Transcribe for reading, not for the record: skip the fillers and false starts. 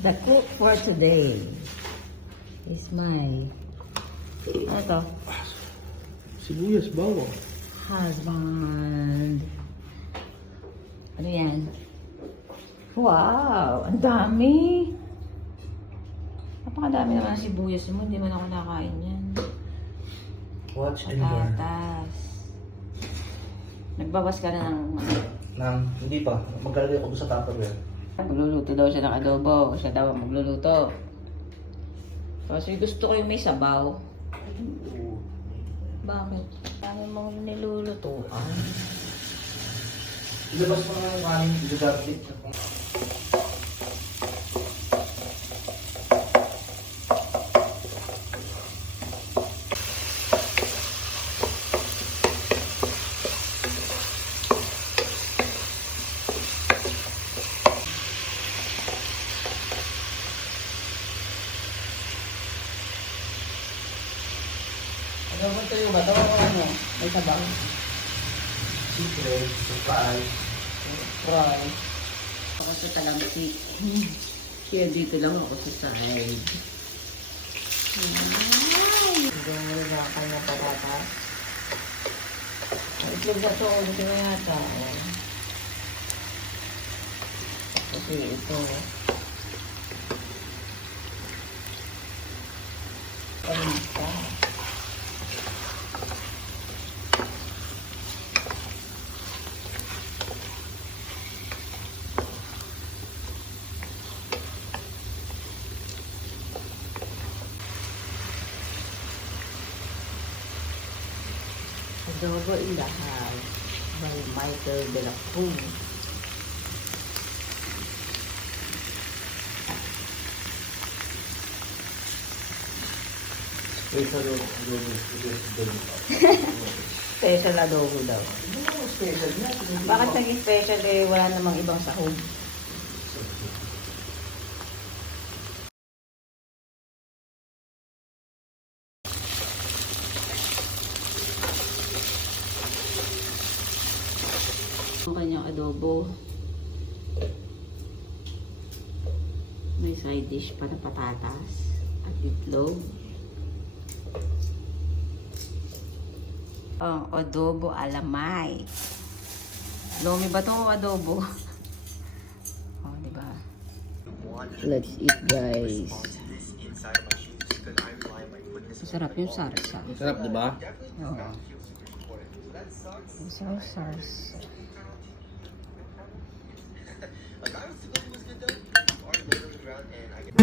The cook for today is my, ano to? Sibuyas, bawang. Husband. Ano yan? Wow! Ang dami! Napakadami naman ang sibuyas mo. Hindi man ako nakain yan. What's in there? Patatas. Nagbawas ka na ng... Hindi pa. Maglalagay ako sa tupperware. Magluluto daw siya ng adobo. Siya daw ang magluluto. Kasi gusto ko yung may sabaw. Bakit? Dami mong nilulutuan. Ilabas mo na yung kanin. Ilagapit. Adobo tuyo ba? Ito ano? May sabaw. Chicken, surprise. Fry. Ako sa talamsi. Kaya dito lang ako sa side. Ay! Gawin na ang kanya patatas. Itlog na ito. Ulit na yata. Kasi ito. Palinta. Adobo in the house by Michael De La Cruz. Special adobo. Special adobo daw. Special na. Bakit naging special eh wala namang ibang sahog? Ang kanyang adobo. May side dish pa na patatas at itlog. Ang adobo alamay. Lomi ba itong adobo? Oh, diba? Let's eat, guys. Masarap yung sarsa. Sarap, diba? Oo. Masarap sarsa. Like I was supposed to was good though. Our literally around and I get